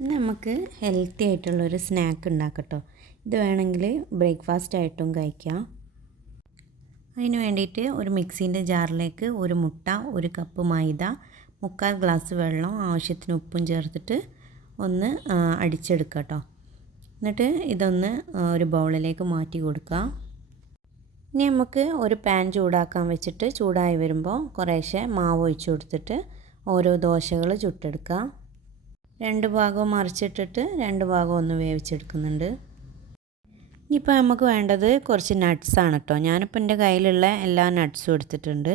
നമുക്ക് ഹെൽത്തി ആയിട്ടുള്ളൊരു സ്നാക്ക് ഉണ്ടാക്കട്ടോ. ഇത് വേണമെങ്കിൽ ബ്രേക്ക്ഫാസ്റ്റ് ആയിട്ടും കഴിക്കാം. അതിന് വേണ്ടിയിട്ട് ഒരു മിക്സീൻ്റെ ജാറിലേക്ക് ഒരു മുട്ട, ഒരു കപ്പ് മൈദ, 3/4 ഗ്ലാസ് വെള്ളം, ആവശ്യത്തിന് ഉപ്പും ചേർത്തിട്ട് ഒന്ന് അടിച്ചെടുക്കുക കേട്ടോ. എന്നിട്ട് ഇതൊന്ന് ഒരു ബൗളിലേക്ക് മാറ്റി കൊടുക്കുക. ഇനി നമുക്ക് ഒരു പാൻ ചൂടാക്കാൻ വെച്ചിട്ട് ചൂടായി വരുമ്പോൾ കുറേശ്ശെ മാവ് ഒഴിച്ച് കൊടുത്തിട്ട് ഓരോ ദോശകൾ ചുട്ടെടുക്കുക. 2 ഭാഗവും മറിച്ചിട്ടിട്ട് 2 ഭാഗവും ഒന്ന് വേവിച്ചെടുക്കുന്നുണ്ട്. ഇനിയിപ്പോൾ നമുക്ക് വേണ്ടത് കുറച്ച് നട്ട്സാണ് കേട്ടോ. ഞാനിപ്പോൾ എൻ്റെ കയ്യിലുള്ള എല്ലാ നട്ട്സും എടുത്തിട്ടുണ്ട്.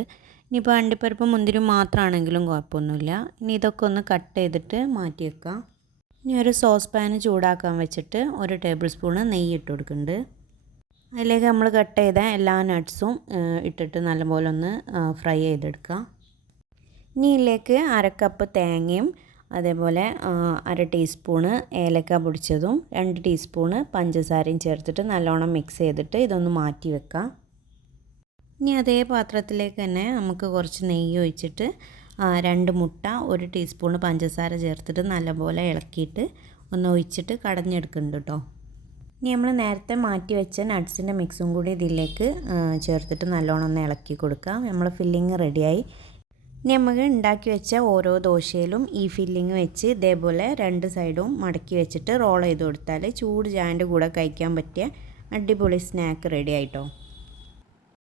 ഇനിയിപ്പോൾ അണ്ടിപ്പരിപ്പ് മുന്തിരി മാത്രമാണെങ്കിലും കുഴപ്പമൊന്നുമില്ല. ഇനി ഇതൊക്കെ ഒന്ന് കട്ട് ചെയ്തിട്ട് മാറ്റി വെക്കാം. ഇനി ഒരു സോസ് പാൻ ചൂടാക്കാൻ വെച്ചിട്ട് 1 ടേബിൾ സ്പൂണ് നെയ്യ് ഇട്ട് കൊടുക്കുന്നുണ്ട്. അതിലേക്ക് നമ്മൾ കട്ട് ചെയ്ത എല്ലാ നട്ട്സും ഇട്ടിട്ട് നല്ലപോലെ ഒന്ന് ഫ്രൈ ചെയ്തെടുക്കുക. ഇനി ഇതിലേക്ക് 1/2 കപ്പ് തേങ്ങയും അതേപോലെ 1/2 ടീസ്പൂണ് ഏലക്ക പൊടിച്ചതും 2 ടീസ്പൂണ് പഞ്ചസാരയും ചേർത്തിട്ട് നല്ലോണം മിക്സ് ചെയ്തിട്ട് ഇതൊന്ന് മാറ്റി വെക്കാം. ഇനി അതേ പാത്രത്തിലേക്ക് തന്നെ നമുക്ക് കുറച്ച് നെയ്യ് ഒഴിച്ചിട്ട് 2 മുട്ട 1 ടീസ്പൂണ് പഞ്ചസാര ചേർത്തിട്ട് നല്ലപോലെ ഇളക്കിയിട്ട് ഒന്ന് ഒഴിച്ചിട്ട് കടഞ്ഞെടുക്കുന്നുണ്ട് കേട്ടോ. ഇനി നമ്മൾ നേരത്തെ മാറ്റി വെച്ച നട്ട്സിൻ്റെ മിക്സും കൂടി ഇതിലേക്ക് ചേർത്തിട്ട് നല്ലോണം ഒന്ന് ഇളക്കി കൊടുക്കുക. നമ്മൾ ഫില്ലിങ് റെഡിയായി. ഇനി നമുക്ക് ഉണ്ടാക്കി വെച്ച ഓരോ ദോശയിലും ഈ ഫില്ലിങ് വെച്ച് ഇതേപോലെ 2 സൈഡും മടക്കി വെച്ചിട്ട് റോൾ ചെയ്ത് കൊടുത്താൽ ചൂട് ചായൻ്റെ കൂടെ കഴിക്കാൻ പറ്റിയ അടിപൊളി സ്നാക്ക് റെഡി ആയിട്ടോ.